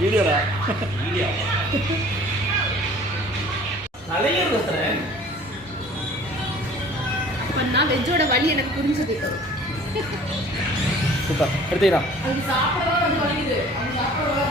வீடியோடா video நிறைய பேசுறேன். பண்ணா வெஜ்ஜோட வலி எனக்கு புரிஞ்சது. சூப்பர் எடுத்துக்கலாம். அது சாப்பிடவே வந்து வலிக்குது. அது சாப்பிடவே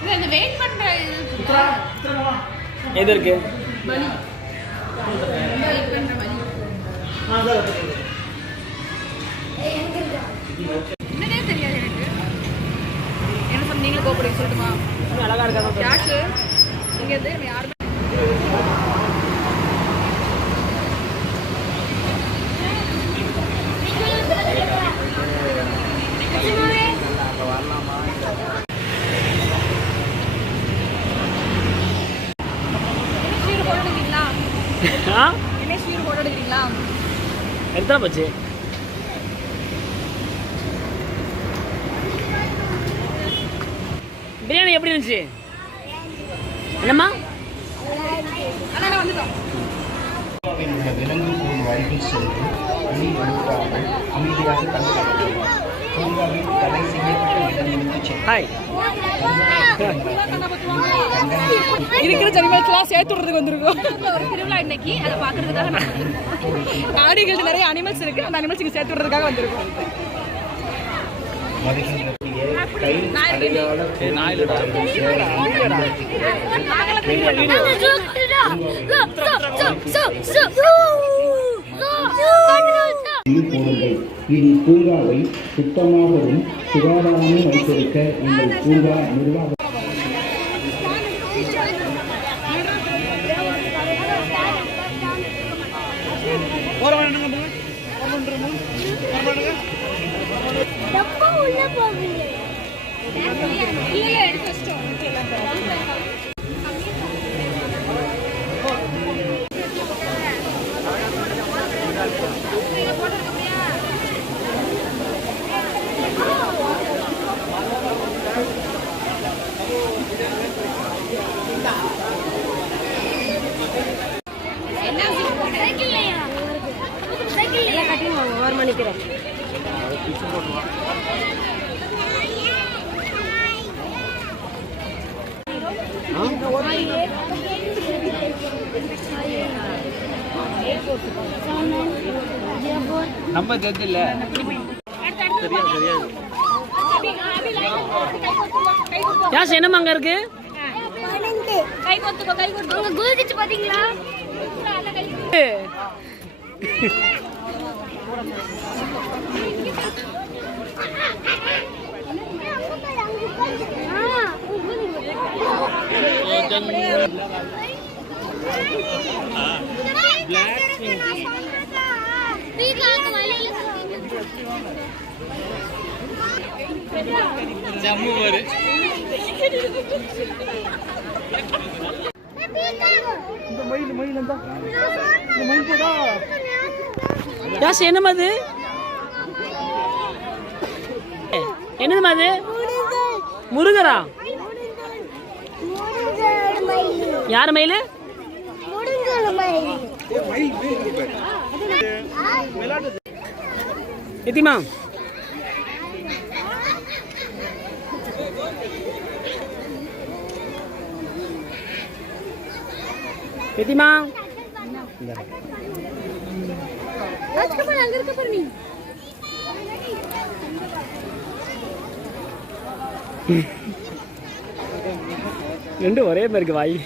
இல்ல இந்த வெயிட் பண்ற எது இருக்கு வலி. வெயிட் பண்ற வலி. என்னன்னே தெரியாது எனக்கு. என்ன சொன்ன நீங்களும் கோபப்படி சொல்லட்டுமா? அழகா இருக்கா யாச்சு நீங்க எது யாருமே எத்தனை போச்சு? பிரியாணி எப்படி இருந்துச்சு? என்னம்மா விலங்கு போல் வழியில் சென்று நீர் ஒழுக்காமல் அமைதியாக கண்டுபிடிக்கிறது. பூங்காவில் தடை செய்யப்பட்ட இடங்களுக்கு ஹாய் இருக்கிற அனிமல்ஸ்லாம் சேர்த்து விடுறதுக்கு வந்திருக்கோம். ஒரு திருவிழா இன்னைக்கு அதை பார்க்கறதுக்காக ஆடிகள் நிறைய அனிமல்ஸ் இருக்கு. அந்த அனிமல்ஸ் இங்கே சேர்த்து விடுறதுக்காக வந்திருக்கோம். இனி பூங்காவை சுத்தமாகவும் சுகாதாரமும் வைத்திருக்க எங்கள் பூங்கா நிர்வாகம் நம்ம தெரியல தெரியாது யாஸ் என்னமா அங்க இருக்கு? கை கொத்துக்கோ கை கொத்து. உங்க குதிச்சு பாத்தீங்களா? யாஸ் என்னமா அது? என்னதுமா அது? முருகரா? யார் மயில்? எத்திமா எத்திமா அங்க இருக்க பாரு நீ. ரெண்டு ஒரே பேருக்கு வாய்.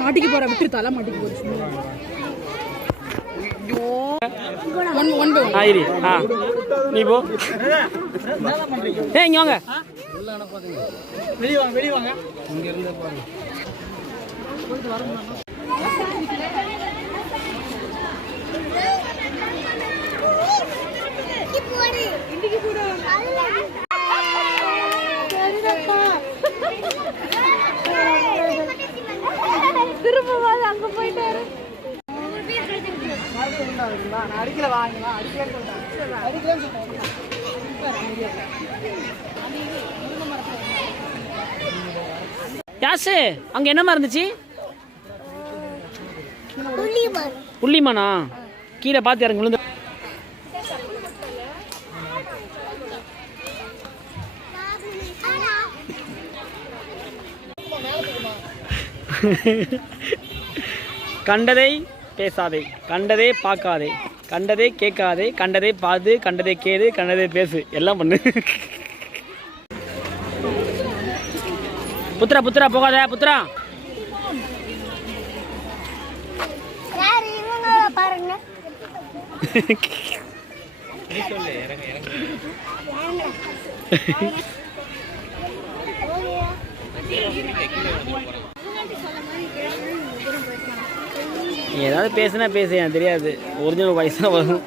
மாட்டிக்கு போற விட்டு தலை மாட்டிக்கு போச்சு. நீ போ. இங்க வாங்க. வெளியே வாங்க. இங்க இருந்து பாருங்க. திரும்ப யாசு அங்க என்னமா இருந்துச்சு? புள்ளிமானா? கீழே பார்த்து இறங்க விழுந்து. கண்டதை பேசாதே, கண்டதே பார்க்காதே, கண்டதே கேட்காதே, கண்டதை பார்த்து, கண்டதை கேது, கண்டதை பேசு, எல்லாம் பண்ணு. புத்ரா புத்ரா போகாத புத்ரா. பாருங்க ஏதாவது பேசுனா பேச எனக்கு தெரியாது. ஒரிஜினல் வாய்ஸ் தான் வரும்.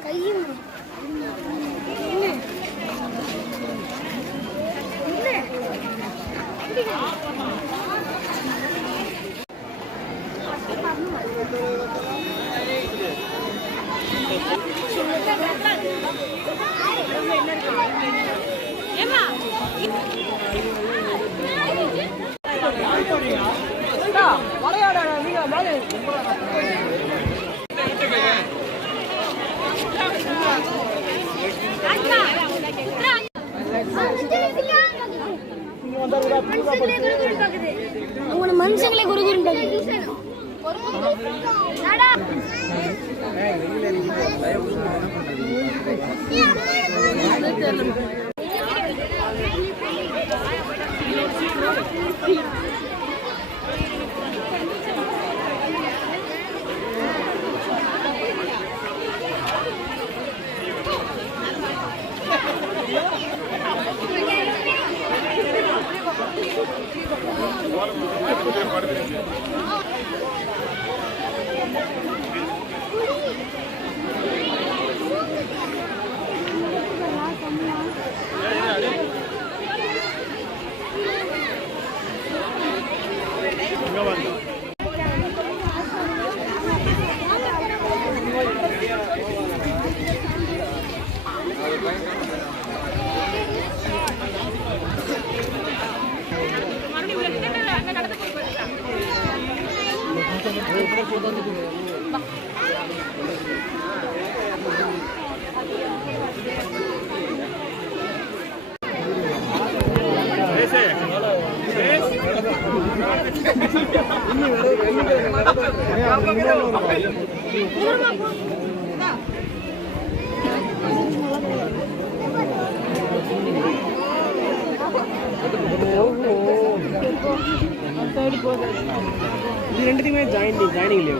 மனுஷங்களே குறுகுறுண்டாங்க. இது ரெண்டுத்துக்குமே ஜாயினிங் இல்லையா?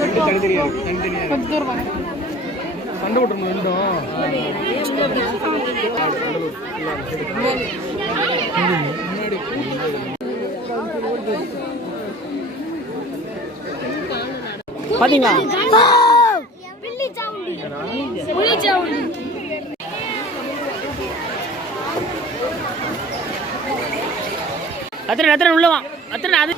ரெண்டு தனித்தனியா இருக்கு. சண்டை போட்டுருணும் ரெண்டும். பாத்தீங்களா? அத்தனை உள்ளவா அத்தனை அது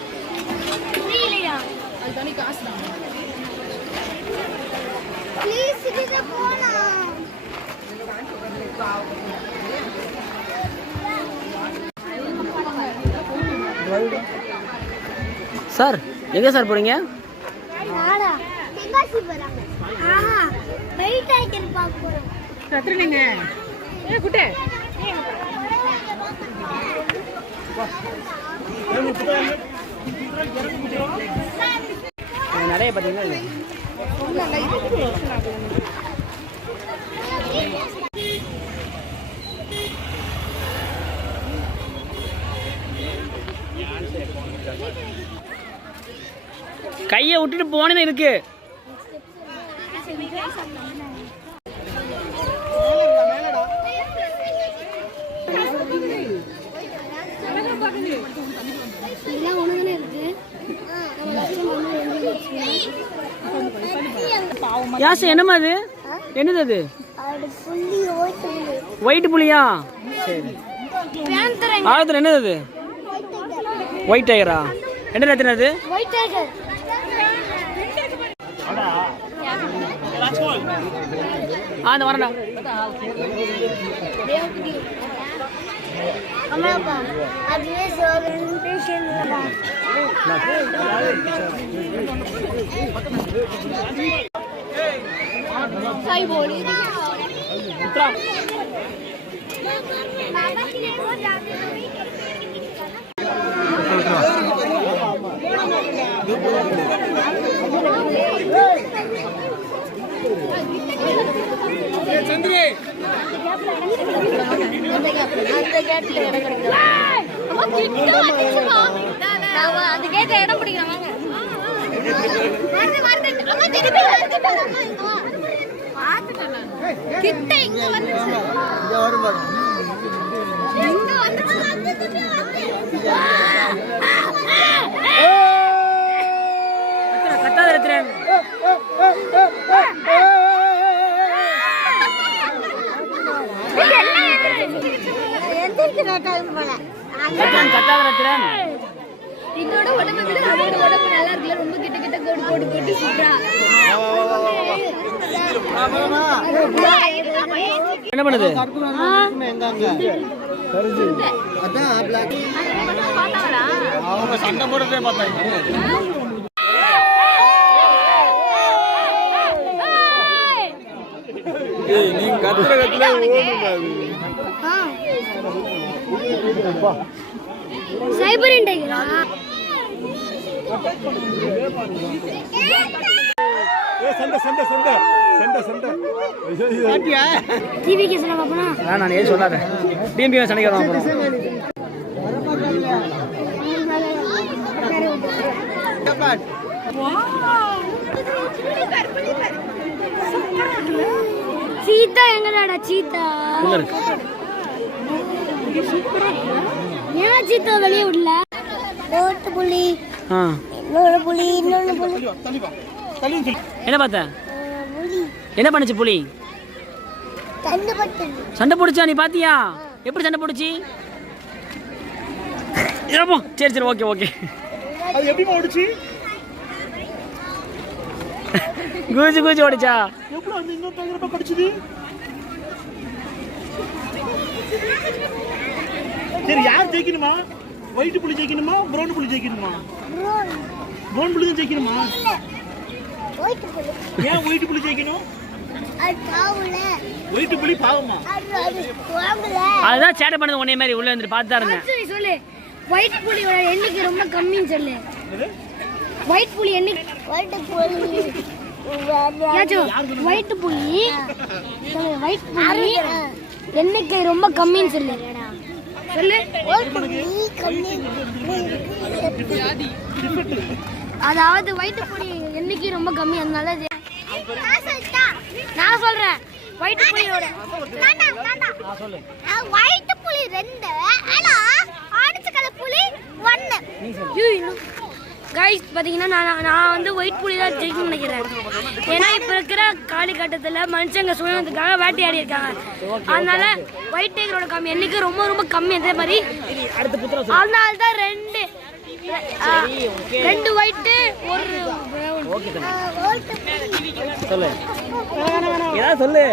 சார் எங்க சார் போறீங்க? நிறைய பார்த்தீங்கன்னா கையை விட்டுட்டு போனே இருக்கு. யாசு என்னமா அது? என்னது அது? ஒயிட் புலியா? சரி. ஆழத்துல என்னது அது? ஒயிட் டைகரா? என்ன ரத்தினது? அந்த வரேன்டா. அம்மாப்பா அதுவே சோகரேஷன் சாய் போடி உத்ரா சந்திரி அந்த கேட்ல இடம் கிடைக்குது அந்த கேட்ல இடம் பிடிக்கிறேன் கிட்ட இங்க வந்துச்சு இங்க வந்துச்சு கட்டாத ரத்ரன் கட்டாத ரத்ரன் இதோட உடம்பு விட அதோட உடம்பு நல்லா இருக்குல்ல ரொம்ப கிட்ட கிட்ட கோடு கோடு கோடு சூப்பரா என்ன பண்ணுது அவங்க சண்டை போடுறதே பார்த்தாங்க நீங்க கத்துற கத்துல சைபர் இன்டைகரா சண்டை சண்டை சண்டை சண்டை சண்டை டிவி கேஸ்ல பாப்பனா நான் ஏன் சொல்லாத டிஎம்பி சண்டைக்கு வரோம் அப்புறம் சீதா எங்கடா சீதா ஏன் சீதா வெளியே விடல ஓட்டு புலி இன்னொரு புலி இன்னொரு புலி என்ன பார்த்த என்ன பண்ணுச்சு புலி சண்டை போடுச்சா நீ பாத்தியா எப்படி சண்டை போடுச்சு சரி சரி ஓகே ஓகே அது எப்படி ஓடுச்சு குஜி குஜி ஓடிச்சா எப்படி அந்த இன்னொரு டைகர் கடிச்சது சரி யார் ஜெயிக்கணுமா ஒயிட் புலி ஜெயிக்கணுமா பிரவுன் புலி ஜெயிக்கணுமா பிரவுன் புலி தான் ஜெயிக்கணுமா ஏன் ஒயிட் புலி ஜெயிக்கணும் ஒயிட் புலி பாவமா அதுதான் சேட்டை பண்ணது உன்னைய மாதிரி உள்ள இருந்து பார்த்து தான் இருந்தேன் சொல்லு ஒயிட் புலியோட எண்ணிக்கை ரொம்ப கம்மின்னு சொல்லு ஒயிட் புலி எண்ணிக்கை ஒயிட் புலி எண்ணிக்கை ரொம்ப கம்மின்னு சொல்லு சொல்லு அதாவது ஒயிட் புலி எண்ணிக்கை ரொம்ப கம்மி அதனால நான் சொல்றேன் ஒயிட் புலியோட ஒயிட் புலி 2 ஆனா ஆடிச்ச புலி 1 கைஸ் பார்த்தீங்கன்னா நான் வந்து ஒயிட் புலி தான் ஜெயிக்கணும்னு நினைக்கிறேன். ஏன்னா இப்போ இருக்கிற காலகட்டத்தில் மனுஷங்க சுயத்துக்காக வேட்டையாடி இருக்காங்க. அதனால ஒயிட் டைகரோட எண்ணிக்கை ரொம்ப ரொம்ப கம்மி. அதே மாதிரி அதனால தான் 2 ஒயிட்டு ஒரு சொல்லு ஏதாவது சொல்லு.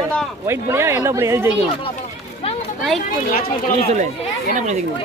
ஒயிட் புலியா என்ன புலி எது ஜெயிக்கும்? ஒயிட் புலி. நீ சொல்லு என்ன புலி ஜெயிக்கும்?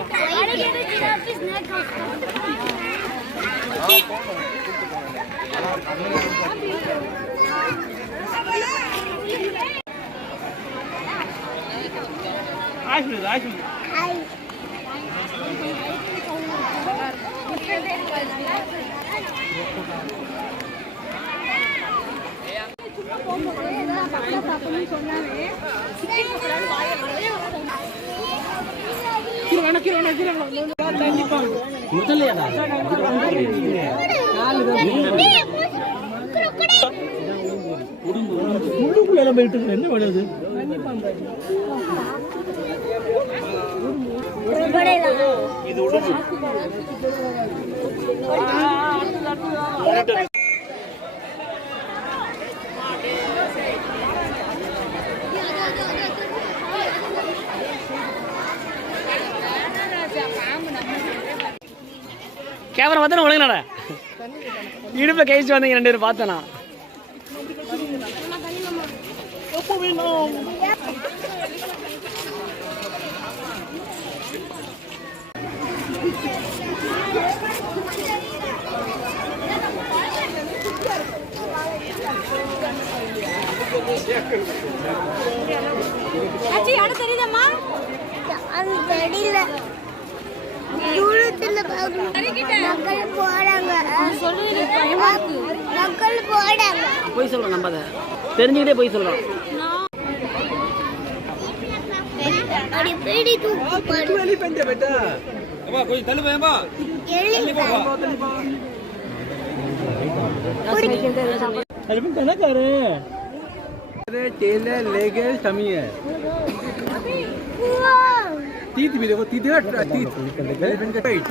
என்ன பண்ணுது? இது கேமரா பார்த்தா ஒழுங்கடா இடுப்பை கழிச்சு வந்தீங்க 2 பேரும் பார்த்தேனா. எப்போ வேணும்? யாரும் தெரியுதம்மா? அது தெரியல. தூரத்துல மக்கள் போறாங்க. மக்கள் போறாங்க. போய் சொல்கிறோம் நம்ம அதை தெரிஞ்சுக்கிட்டே போய் சொல்கிறோம். அப்படி பேடி தூக்கு போடு. तेल है लेके समी है तीत भी देखो तीत है तीत एलिफेंट का पेट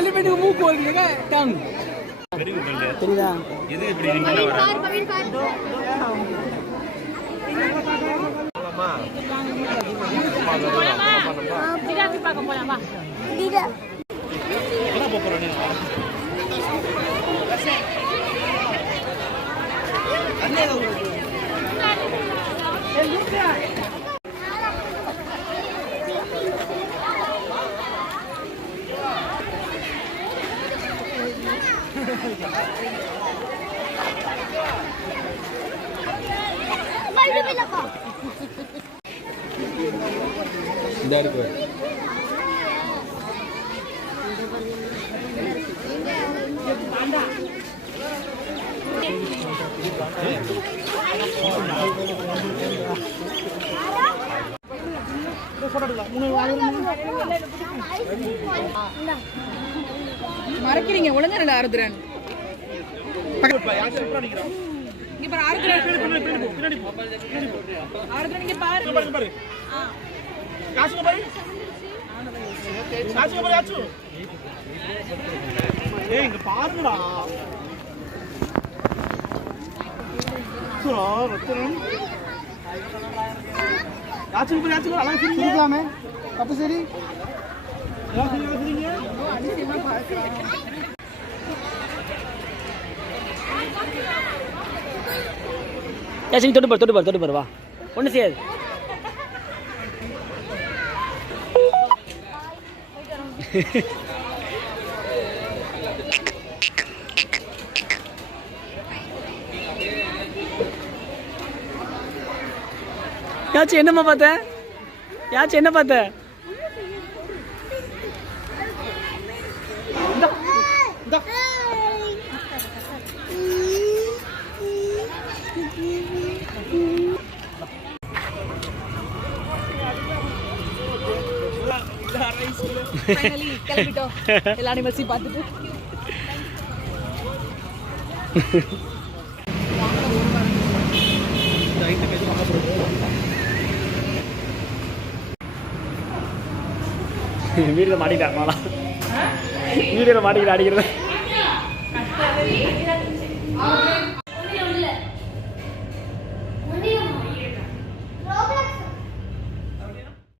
एलिफेंट को मुंह खोल देगा टंग தெரியுதா? இந்த இருக்கு மறக்கிறீங்க ஒழுங்கா ஆறுதுரன் இங்க பாரு ஆறுதுரன் ஆறுதுரன் இங்க பாரு காசுங்க பாரு. காசுங்க பாரு ஆச்சு. ஏய் இங்க பாருங்கடா. சுரா ரத்தனம். ஆச்சு பாரு ஆச்சு அழகா சிரிக்காமே. தப்பு சரி. யாசிங்க. யாசினி தொட்டு பாரு வா. ஒன்றும் செய்யாது. யாச்சும் என்னம்மா பார்த்த? யாச்சும் என்ன பார்த்த? ஃபைனலி கிளம்பிட்டோம் எல்லா அனிமல்ஸையும் பார்த்துட்டு. வீடில் மாட்டிக்கிட்டா மாலா. வீடியோவில் மாட்டிக்கிட்டு அடிக்கிறது.